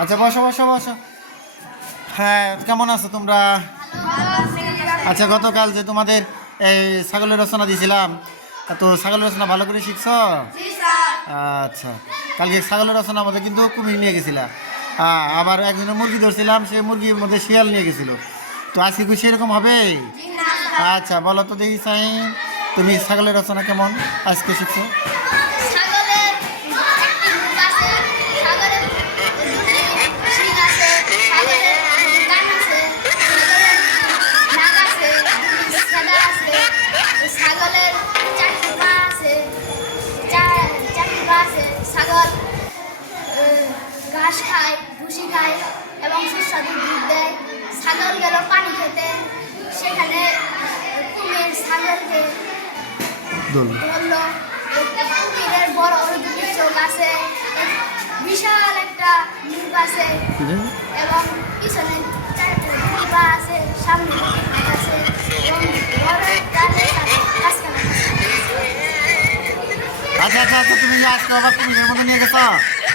আচ্ছা বসো বসো বসো। হ্যাঁ, কেমন আছো তোমরা? আচ্ছা, গতকাল যে তোমাদের এই ছাগলের রচনা দিয়েছিলাম, তো ছাগলের রচনা ভালো করে শিখছো? আচ্ছা, কালকে ছাগলের রচনার মধ্যে কিন্তু কুমির নিয়ে গেছিলা। হ্যাঁ, আবার একজনের মুরগি ধরছিলাম, সে মুরগির মধ্যে শিয়াল নিয়ে গেছিল। তো আজকে কি সেরকম হবে? আচ্ছা বলো তো দেখি সাই, তুমি ছাগলের রচনা কেমন আজকে শিখছো? ঘাস খায়, ভুসি খায় এবং সুস্বাদু দুধ দেয়। ছাগল গেল পানি খেতে, সেখানে কুমির ছাগলকে ধরলো। কুমিরের বড় বড় দুটি চোখ আছে, বিশাল একটা মুখ আছে এবং পিছনে চারটে দুটি পা আছে, সামনে দুটি হাত আছে এবং বড় একটা মাঝখানে। আচ্ছা আচ্ছা আচ্ছা, তুমি আজকে আবার কুমিরের মধ্যে নিয়ে গেছো?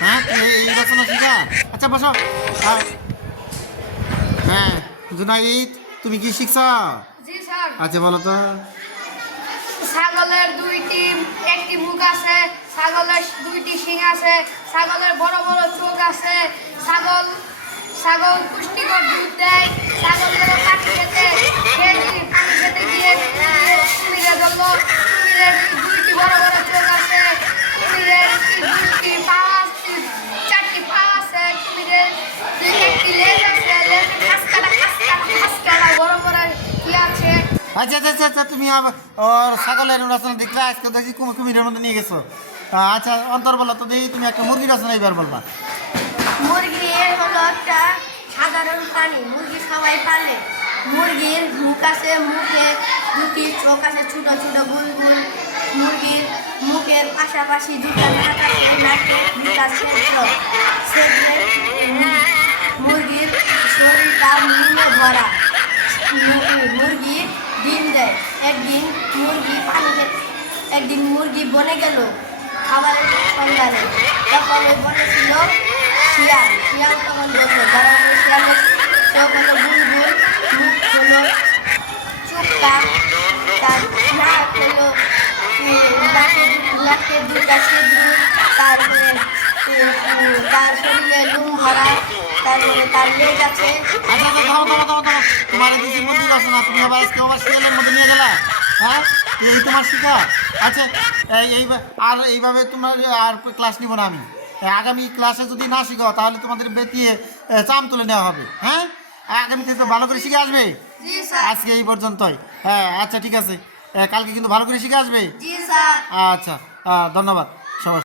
হ্যাঁ, এই রচনা শিখা। আচ্ছা বসো। হ্যাঁ জুনাইদ, তুমি কি শিখছ? জি স্যার। আচ্ছা বলো তো। ছাগলের একটি মুখ আছে, ছাগলের দুইটি শিং আছে, ছাগলের বড় বড় চোখ আছে, ছাগল পুষ্টিকর দুধ দেয়। ছাগলের পানি খেতে পানি খেতে গিয়ে কুমিরে ধরলো। কুমিরের দুইটি বড় বড় চোখ আছে, কুমিরের দুইটি পা আছে, চারটি পা আছে, কুমিরের একটি লেজ আছে, লেজের খাসকাটা বড় বড় কি আছে। আচ্ছা আচ্ছা আচ্ছা আচ্ছা, তুমি ওর ছাগলের রচনা দেখলে, আজকে দেখি কুমিরের মধ্যে নিয়ে গেছো। আচ্ছা অন্তর বলো তো দেখি, তুমি একটা মুরগির রচনা এবার বলবা। মুরগি হলো একটা সাধারণ প্রাণী, মুরগি সবাই পালে। মুরগির মুখ আছে, মুখে দুটি চোখ আছে, ছোট ছোট গোল গোল। মুরগির মুখের পাশাপাশি দুটা নাক আছে, নাকে দুটা ছেদ্র। মুরগির শরীরটা নীলে ভরা। মুরগি ডিম দেয়। একদিন মুরগি বনে গেল খাবারের সন্ধানে। তখন ওই বনে ছিল শিয়াল। শিয়াল তখন বললো, যারা শিয়ালের চোখ হলো বুলবুল, মুখ হলো চুপটা, তার নাক হলো নাকের দুটা ছিদ্র, তারপরে তার শরীরে লুম ভরা, তারপরে তার লেজ আছে। আচ্ছা আচ্ছা, ধরো ধরো ধরো ধরো, তোমার এদিকে মুরগির রচনা, তুমি আবার আজকে আবার শিয়ালের মধ্যে নিয়ে গেলা। হ্যাঁ, এই তোমার শিখা। আচ্ছা আর এইভাবে তোমার আর ক্লাস নিব না আমি। আগামী ক্লাসে যদি না শিখাও, তাহলে তোমাদের বেতিয়ে চাম তুলে নেওয়া হবে। হ্যাঁ, আগামীতে তো ভালো করে শিখে আসবে। আজকে এই পর্যন্তই। হ্যাঁ আচ্ছা ঠিক আছে, কালকে কিন্তু ভালো করে শিখে আসবে। জি স্যার। আচ্ছা, ধন্যবাদ।